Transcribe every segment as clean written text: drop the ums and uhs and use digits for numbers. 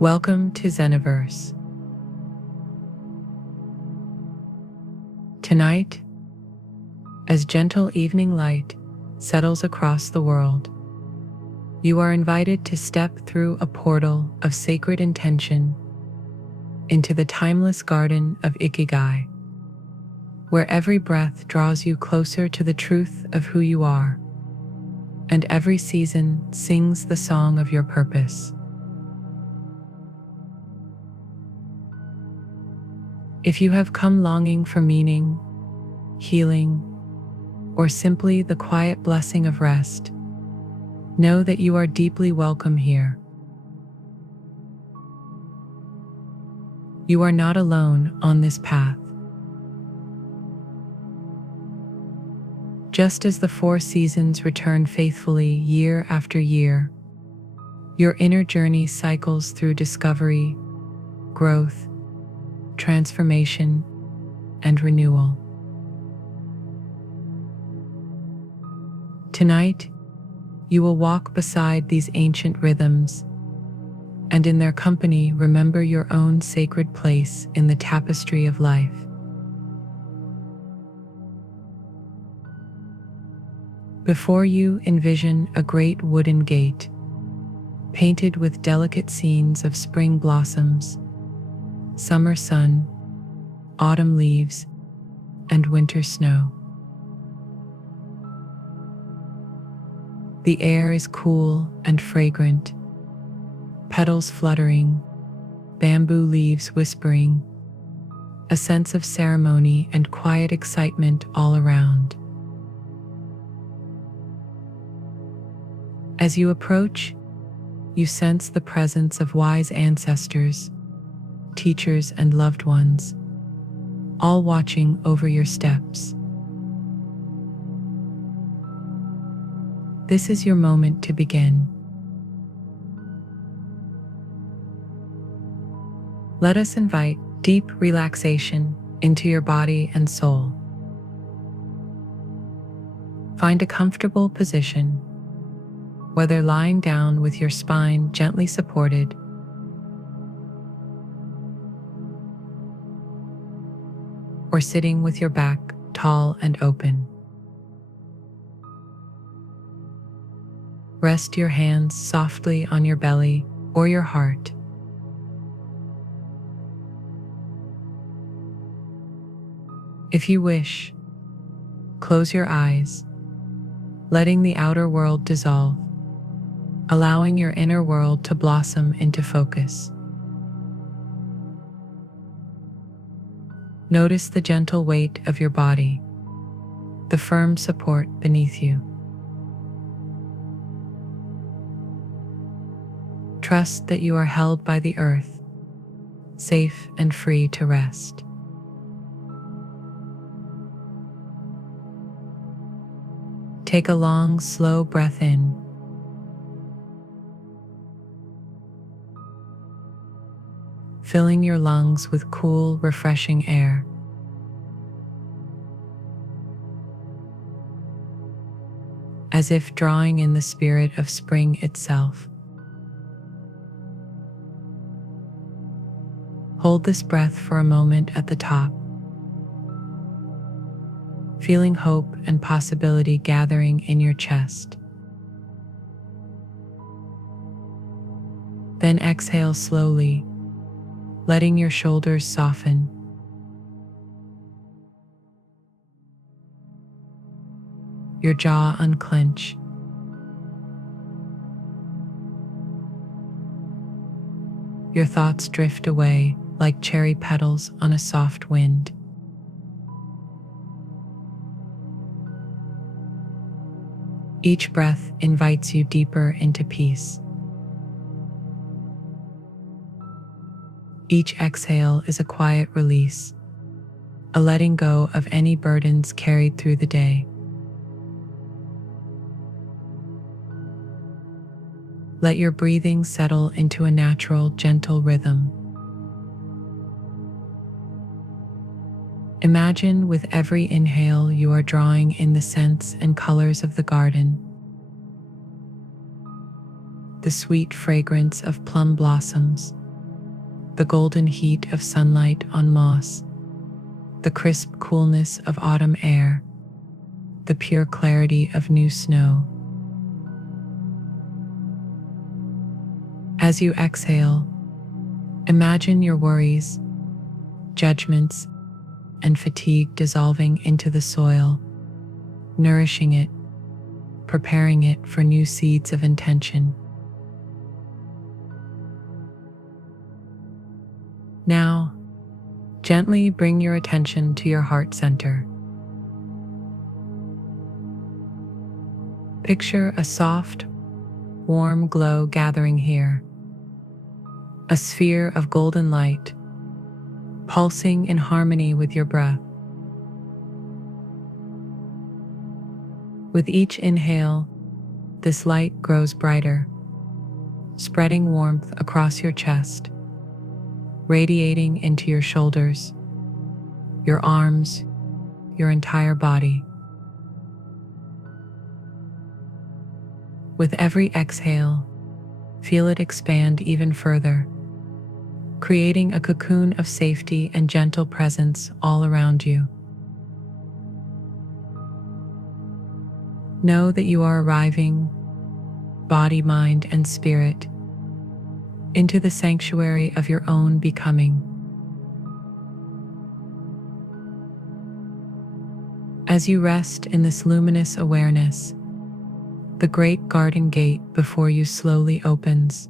Welcome to Zeniverse. Tonight, as gentle evening light settles across the world, you are invited to step through a portal of sacred intention into the timeless garden of Ikigai, where every breath draws you closer to the truth of who you are, and every season sings the song of your purpose. If you have come longing for meaning, healing, or simply the quiet blessing of rest, know that you are deeply welcome here. You are not alone on this path. Just as the four seasons return faithfully year after year, your inner journey cycles through discovery, growth, transformation, and renewal. Tonight, you will walk beside these ancient rhythms, and in their company remember your own sacred place in the tapestry of life. Before you envision a great wooden gate, painted with delicate scenes of spring blossoms, summer sun, autumn leaves, and winter snow. The air is cool and fragrant, petals fluttering, bamboo leaves whispering, a sense of ceremony and quiet excitement all around. As you approach, you sense the presence of wise ancestors, teachers, and loved ones, all watching over your steps. This is your moment to begin. Let us invite deep relaxation into your body and soul. Find a comfortable position, whether lying down with your spine gently supported or sitting with your back tall and open. Rest your hands softly on your belly or your heart. If you wish, close your eyes, letting the outer world dissolve, allowing your inner world to blossom into focus. Notice the gentle weight of your body, the firm support beneath you. Trust that you are held by the earth, safe and free to rest. Take a long, slow breath in. Filling your lungs with cool, refreshing air. As if drawing in the spirit of spring itself. Hold this breath for a moment at the top, feeling hope and possibility gathering in your chest. Then exhale slowly, letting your shoulders soften. Your jaw unclench. Your thoughts drift away like cherry petals on a soft wind. Each breath invites you deeper into peace. Each exhale is a quiet release, a letting go of any burdens carried through the day. Let your breathing settle into a natural, gentle rhythm. Imagine with every inhale you are drawing in the scents and colors of the garden. The sweet fragrance of plum blossoms, the golden heat of sunlight on moss, the crisp coolness of autumn air, the pure clarity of new snow. As you exhale, imagine your worries, judgments, and fatigue dissolving into the soil, nourishing it, preparing it for new seeds of intention. Now, gently bring your attention to your heart center. Picture a soft, warm glow gathering here, a sphere of golden light, pulsing in harmony with your breath. With each inhale, this light grows brighter, spreading warmth across your chest, radiating into your shoulders, your arms, your entire body. With every exhale, feel it expand even further, creating a cocoon of safety and gentle presence all around you. Know that you are arriving, body, mind, and spirit, into the sanctuary of your own becoming. As you rest in this luminous awareness, the great garden gate before you slowly opens.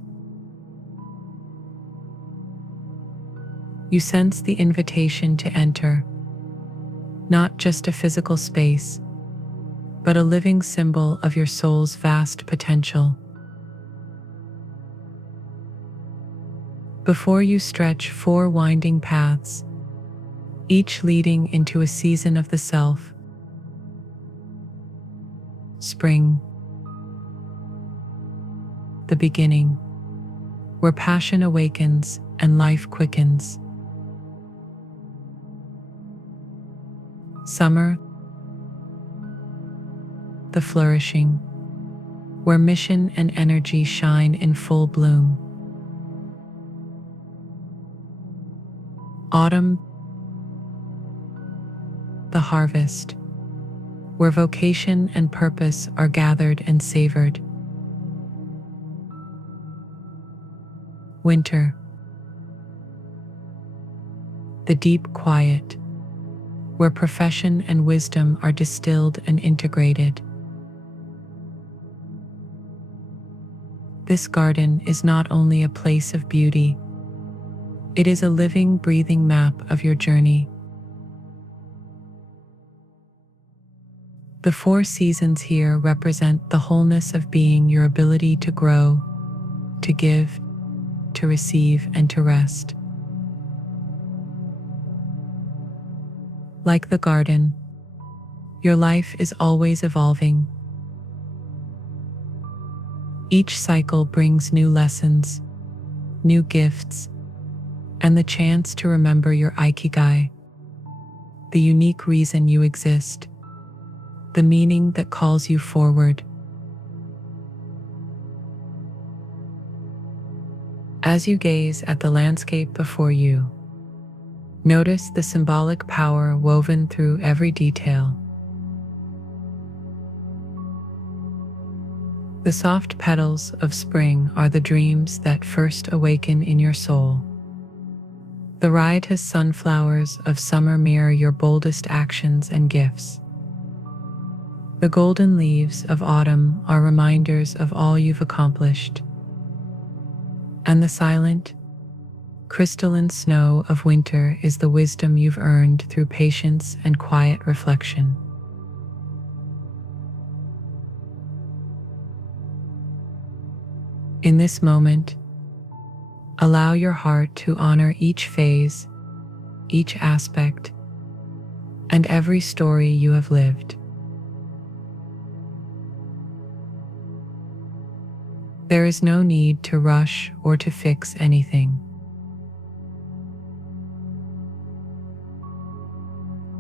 You sense the invitation to enter, not just a physical space, but a living symbol of your soul's vast potential. Before you stretch 4 winding paths, each leading into a season of the self. Spring, the beginning, where passion awakens and life quickens. Summer, the flourishing, where mission and energy shine in full bloom. Autumn, the harvest, where vocation and purpose are gathered and savored. Winter, the deep quiet, where profession and wisdom are distilled and integrated. This garden is not only a place of beauty, it is a living, breathing map of your journey. The 4 seasons here represent the wholeness of being, your ability to grow, to give, to receive, and to rest. Like the garden, your life is always evolving. Each cycle brings new lessons, new gifts, and the chance to remember your Ikigai, the unique reason you exist, the meaning that calls you forward. As you gaze at the landscape before you, notice the symbolic power woven through every detail. The soft petals of spring are the dreams that first awaken in your soul. The riotous sunflowers of summer mirror your boldest actions and gifts. The golden leaves of autumn are reminders of all you've accomplished. And the silent, crystalline snow of winter is the wisdom you've earned through patience and quiet reflection. In this moment, allow your heart to honor each phase, each aspect, and every story you have lived. There is no need to rush or to fix anything.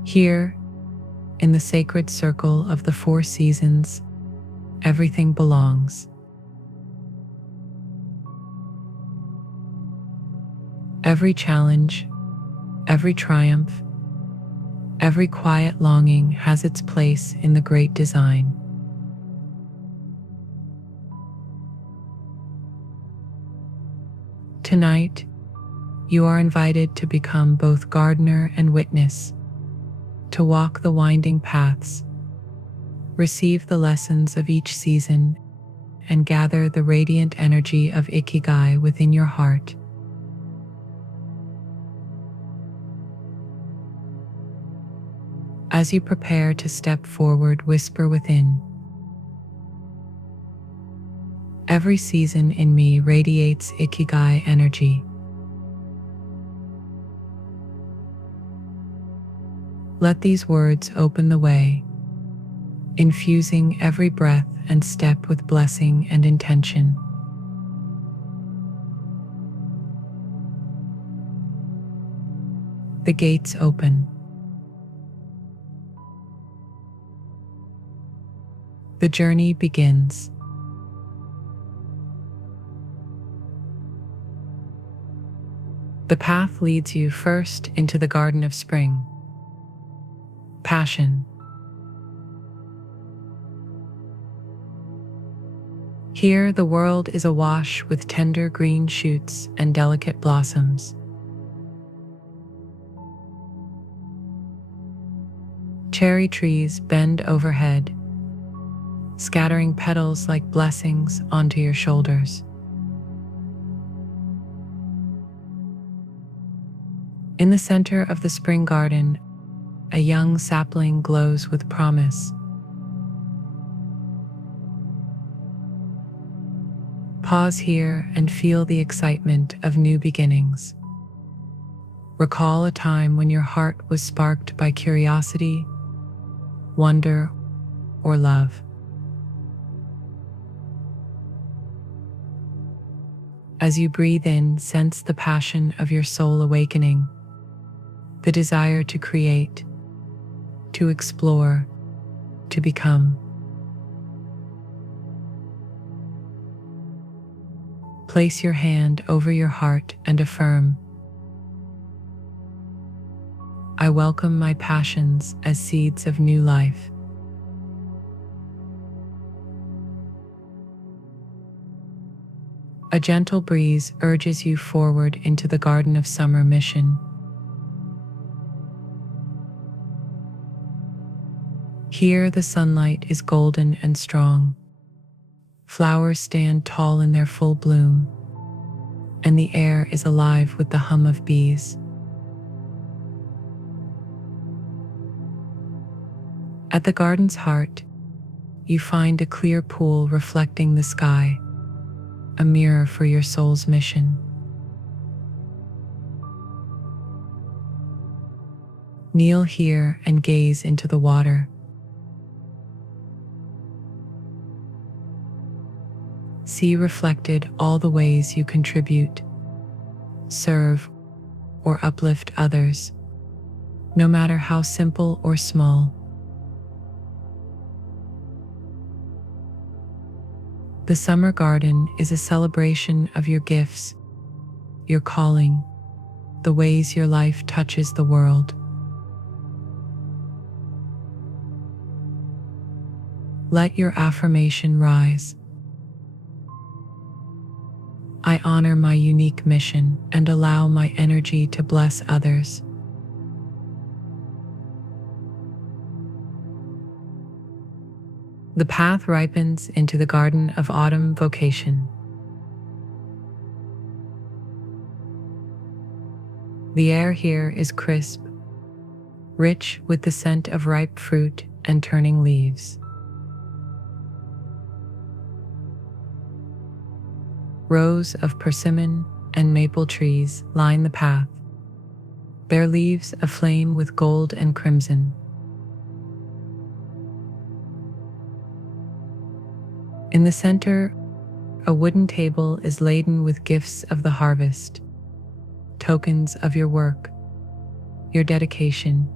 Here, in the sacred circle of the 4 seasons, everything belongs. Every challenge, every triumph, every quiet longing has its place in the great design. Tonight, you are invited to become both gardener and witness, to walk the winding paths, receive the lessons of each season, and gather the radiant energy of Ikigai within your heart. As you prepare to step forward, whisper within, "Every season in me radiates Ikigai energy." Let these words open the way, infusing every breath and step with blessing and intention. The gates open. The journey begins. The path leads you first into the Garden of Spring. Passion. Here, the world is awash with tender green shoots and delicate blossoms. Cherry trees bend overhead, scattering petals like blessings onto your shoulders. In the center of the spring garden, a young sapling glows with promise. Pause here and feel the excitement of new beginnings. Recall a time when your heart was sparked by curiosity, wonder, or love. As you breathe in, sense the passion of your soul awakening, the desire to create, to explore, to become. Place your hand over your heart and affirm, "I welcome my passions as seeds of new life." A gentle breeze urges you forward into the Garden of Summer mission. Here, the sunlight is golden and strong. Flowers stand tall in their full bloom, and the air is alive with the hum of bees. At the garden's heart, you find a clear pool reflecting the sky, a mirror for your soul's mission. Kneel here and gaze into the water. See reflected all the ways you contribute, serve, or uplift others, no matter how simple or small. The summer garden is a celebration of your gifts, your calling, the ways your life touches the world. Let your affirmation rise. I honor my unique mission and allow my energy to bless others. The path ripens into the Garden of Autumn vocation. The air here is crisp, rich with the scent of ripe fruit and turning leaves. Rows of persimmon and maple trees line the path, their leaves aflame with gold and crimson. In the center, a wooden table is laden with gifts of the harvest, tokens of your work, your dedication,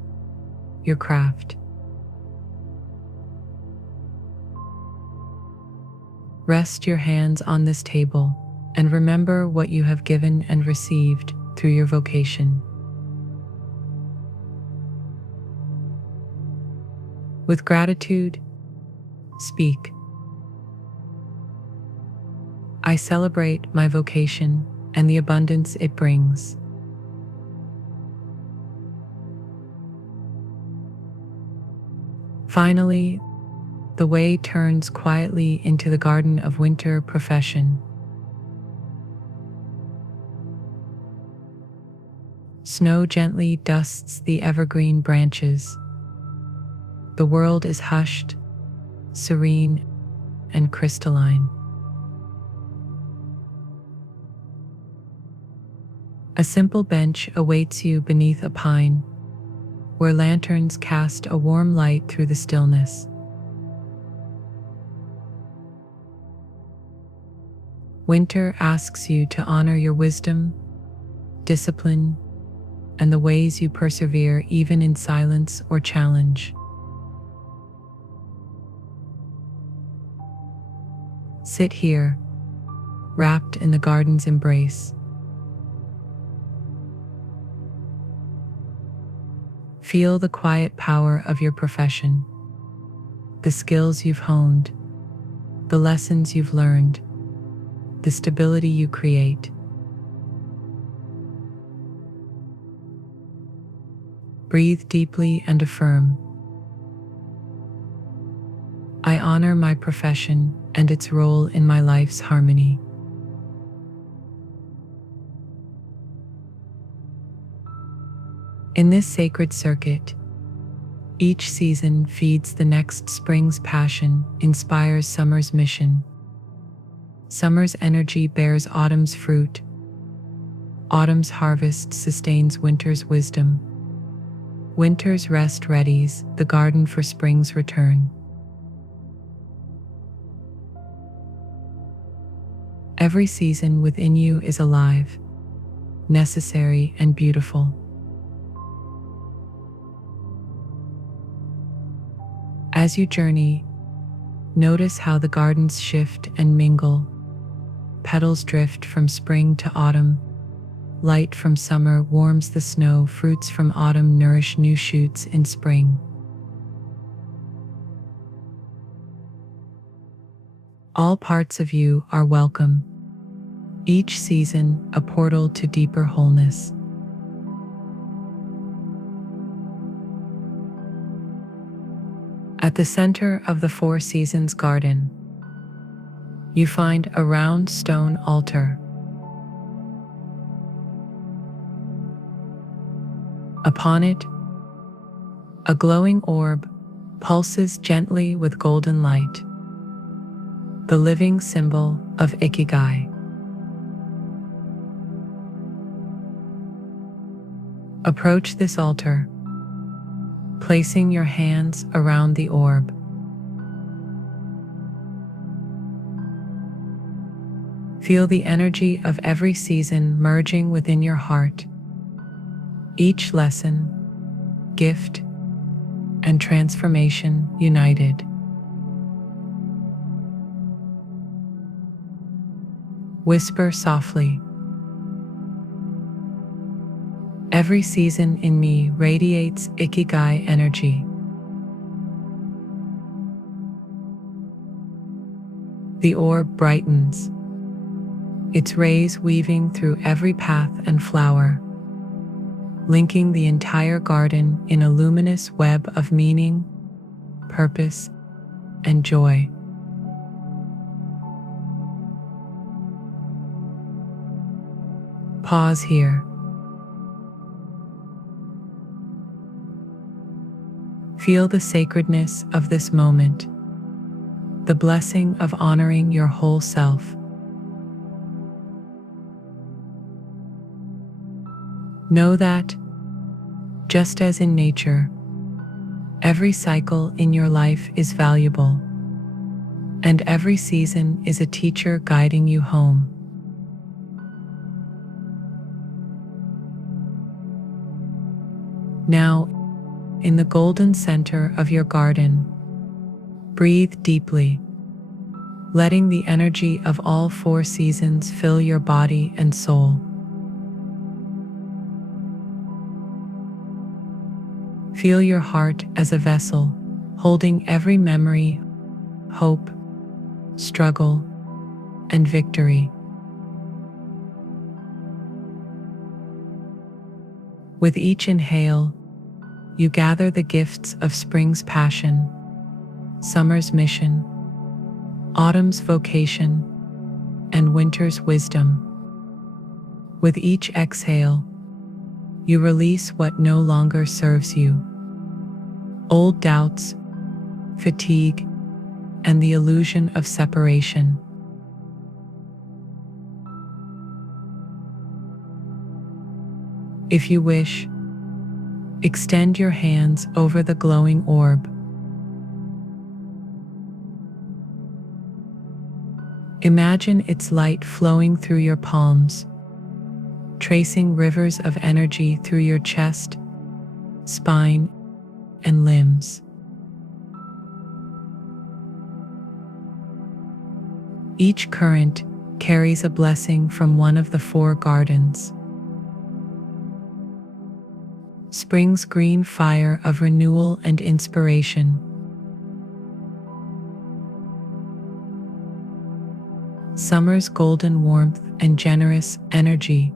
your craft. Rest your hands on this table and remember what you have given and received through your vocation. With gratitude, speak. I celebrate my vocation and the abundance it brings. Finally, the way turns quietly into the garden of winter profession. Snow gently dusts the evergreen branches. The world is hushed, serene, and crystalline. A simple bench awaits you beneath a pine, where lanterns cast a warm light through the stillness. Winter asks you to honor your wisdom, discipline, and the ways you persevere even in silence or challenge. Sit here, wrapped in the garden's embrace. Feel the quiet power of your profession, the skills you've honed, the lessons you've learned, the stability you create. Breathe deeply and affirm, I honor my profession and its role in my life's harmony. In this sacred circuit, each season feeds the next spring's passion, inspires summer's mission. Summer's energy bears autumn's fruit. Autumn's harvest sustains winter's wisdom. Winter's rest readies the garden for spring's return. Every season within you is alive, necessary, and beautiful. As you journey, notice how the gardens shift and mingle. Petals drift from spring to autumn. Light from summer warms the snow. Fruits from autumn nourish new shoots in spring. All parts of you are welcome. Each season a portal to deeper wholeness. At the center of the Four Seasons garden, you find a round stone altar. Upon it, a glowing orb pulses gently with golden light, the living symbol of Ikigai. Approach this altar, placing your hands around the orb. Feel the energy of every season merging within your heart. Each lesson, gift, and transformation united. Whisper softly, every season in me radiates Ikigai energy. The orb brightens, its rays weaving through every path and flower, linking the entire garden in a luminous web of meaning, purpose, and joy. Pause here. Feel the sacredness of this moment, the blessing of honoring your whole self. Know that, just as in nature, every cycle in your life is valuable, and every season is a teacher guiding you home. Now, in the golden center of your garden, breathe deeply, letting the energy of all four seasons fill your body and soul. Feel your heart as a vessel, holding every memory, hope, struggle, and victory. With each inhale, you gather the gifts of spring's passion, summer's mission, autumn's vocation, and winter's wisdom. With each exhale, you release what no longer serves you. Old doubts, fatigue, and the illusion of separation. If you wish, extend your hands over the glowing orb. Imagine its light flowing through your palms, tracing rivers of energy through your chest, spine, and limbs. Each current carries a blessing from one of the four gardens. Spring's green fire of renewal and inspiration. Summer's golden warmth and generous energy.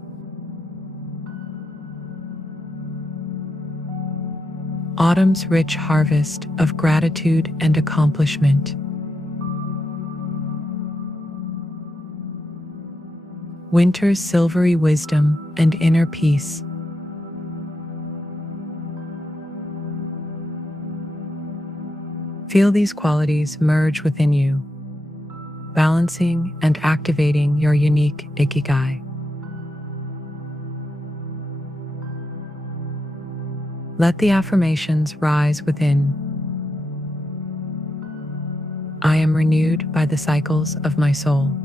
Autumn's rich harvest of gratitude and accomplishment. Winter's silvery wisdom and inner peace. Feel these qualities merge within you, balancing and activating your unique Ikigai. Let the affirmations rise within. I am renewed by the cycles of my soul.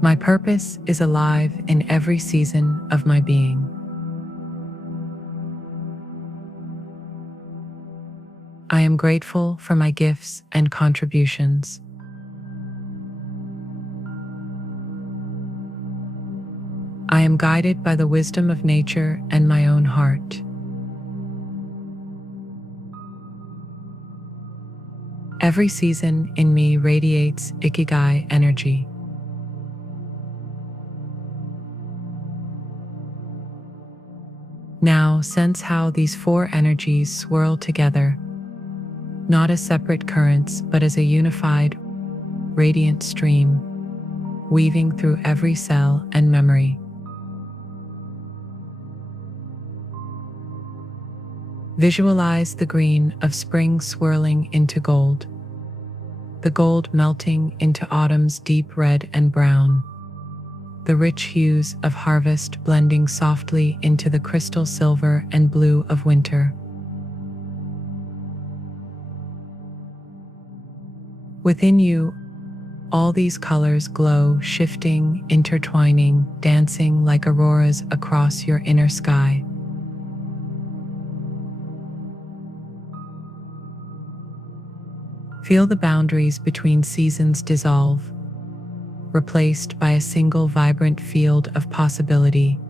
My purpose is alive in every season of my being. I am grateful for my gifts and contributions. I am guided by the wisdom of nature and my own heart. Every season in me radiates Ikigai energy. Now sense how these four energies swirl together, not as separate currents, but as a unified, radiant stream, weaving through every cell and memory. Visualize the green of spring swirling into gold, the gold melting into autumn's deep red and brown, the rich hues of harvest blending softly into the crystal silver and blue of winter. Within you, all these colors glow, shifting, intertwining, dancing like auroras across your inner sky. Feel the boundaries between seasons dissolve, replaced by a single vibrant field of possibility,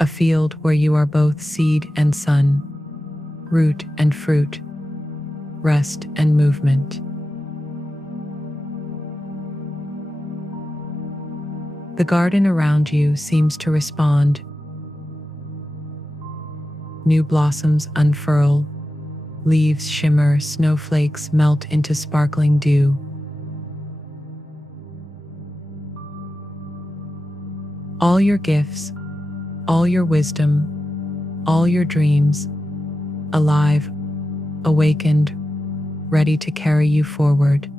a field where you are both seed and sun, root and fruit, rest and movement. The garden around you seems to respond. New blossoms unfurl, leaves shimmer, snowflakes melt into sparkling dew. All your gifts, all your wisdom, all your dreams, alive, awakened, ready to carry you forward.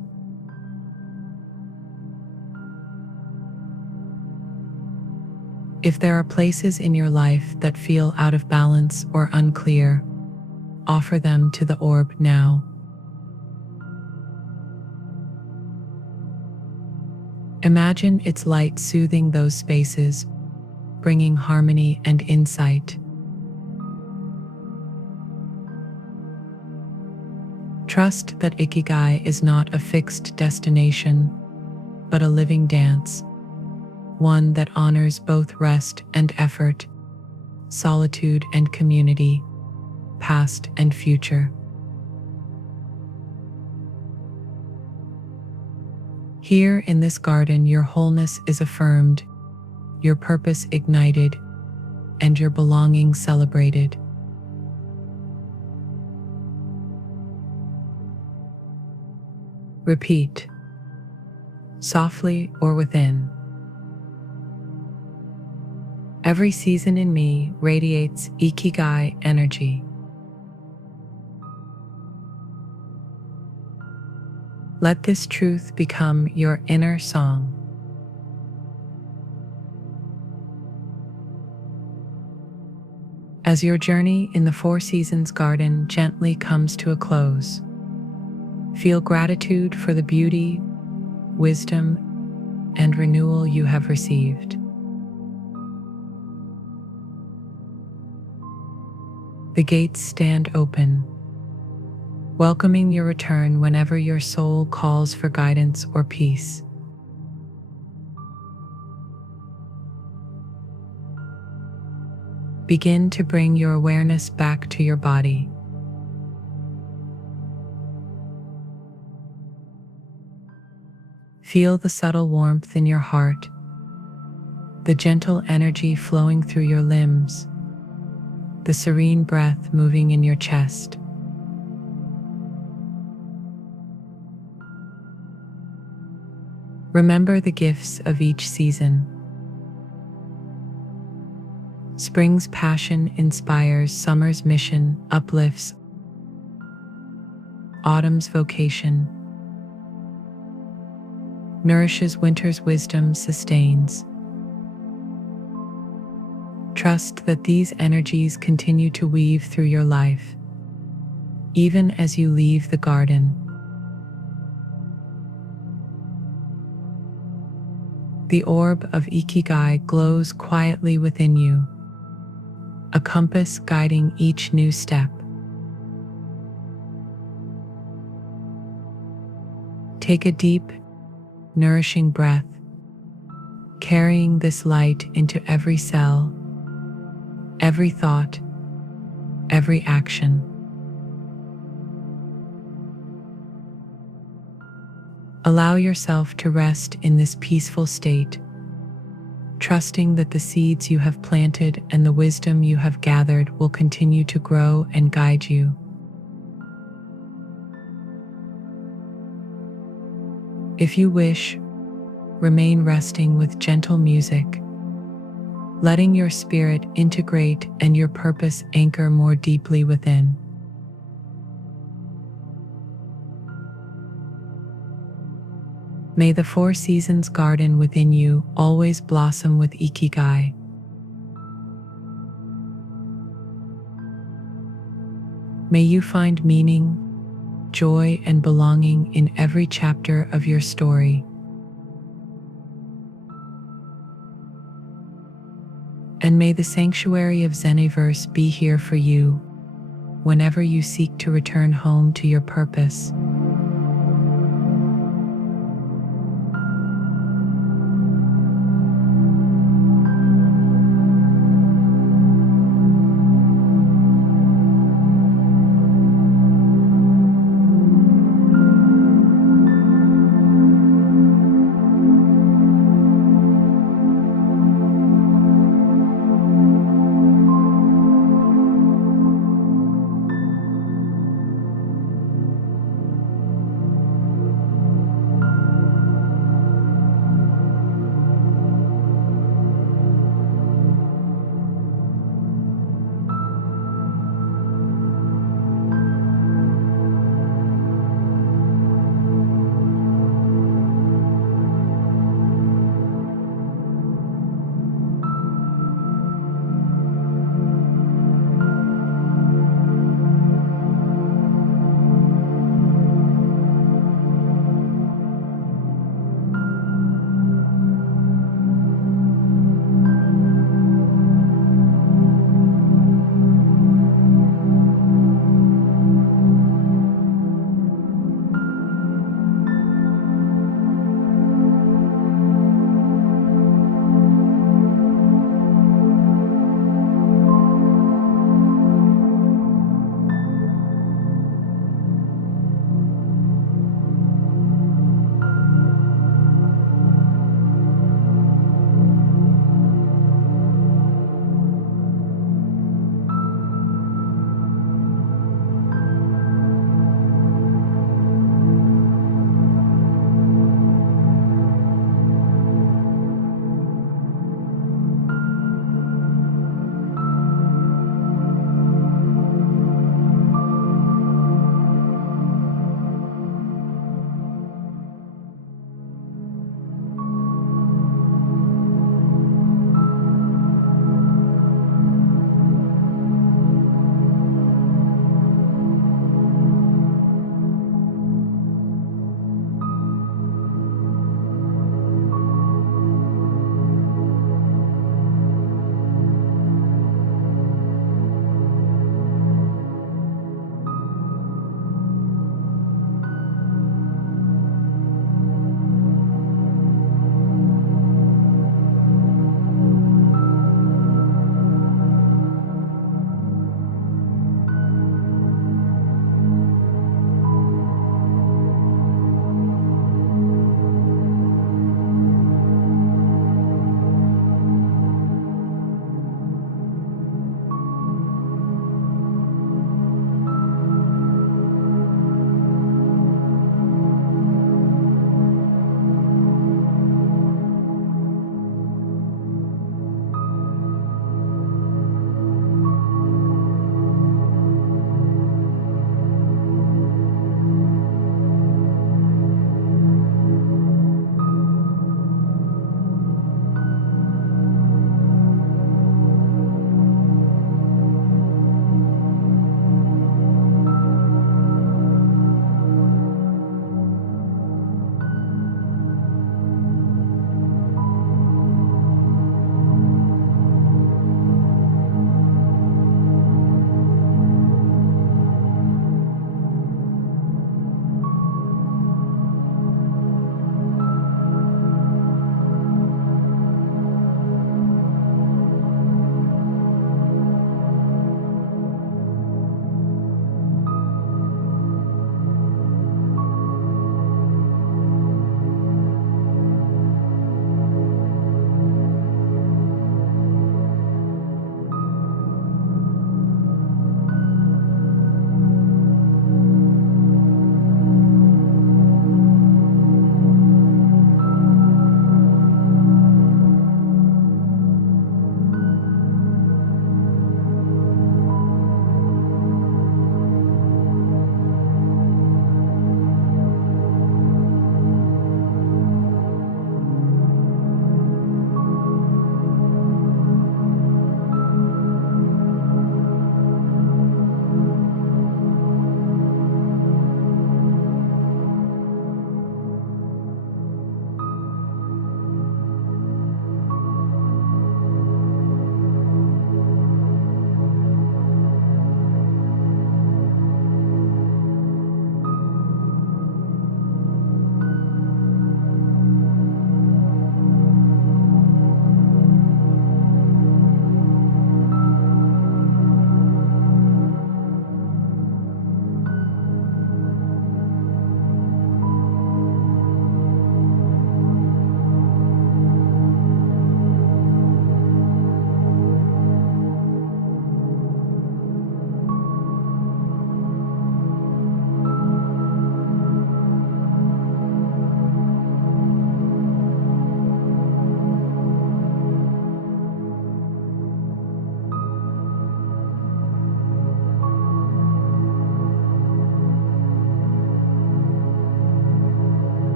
If there are places in your life that feel out of balance or unclear, offer them to the orb now. Imagine its light soothing those spaces, bringing harmony and insight. Trust that Ikigai is not a fixed destination, but a living dance, one that honors both rest and effort, solitude and community, past and future. Here in this garden, your wholeness is affirmed, your purpose ignited, and your belonging celebrated. Repeat, softly or within. Every season in me radiates Ikigai energy. Let this truth become your inner song. As your journey in the Four Seasons garden gently comes to a close, feel gratitude for the beauty, wisdom, and renewal you have received. The gates stand open, welcoming your return whenever your soul calls for guidance or peace. Begin to bring your awareness back to your body. Feel the subtle warmth in your heart, the gentle energy flowing through your limbs, the serene breath moving in your chest. Remember the gifts of each season. Spring's passion inspires, summer's mission uplifts, autumn's vocation nourishes, winter's wisdom sustains. Trust that these energies continue to weave through your life, even as you leave the garden. The orb of Ikigai glows quietly within you, a compass guiding each new step. Take a deep, nourishing breath, carrying this light into every cell, every thought, every action. Allow yourself to rest in this peaceful state, trusting that the seeds you have planted and the wisdom you have gathered will continue to grow and guide you. If you wish, remain resting with gentle music, letting your spirit integrate and your purpose anchor more deeply within. May the Four Seasons garden within you always blossom with Ikigai. May you find meaning, joy, and belonging in every chapter of your story. And may the sanctuary of Zeniverse be here for you whenever you seek to return home to your purpose.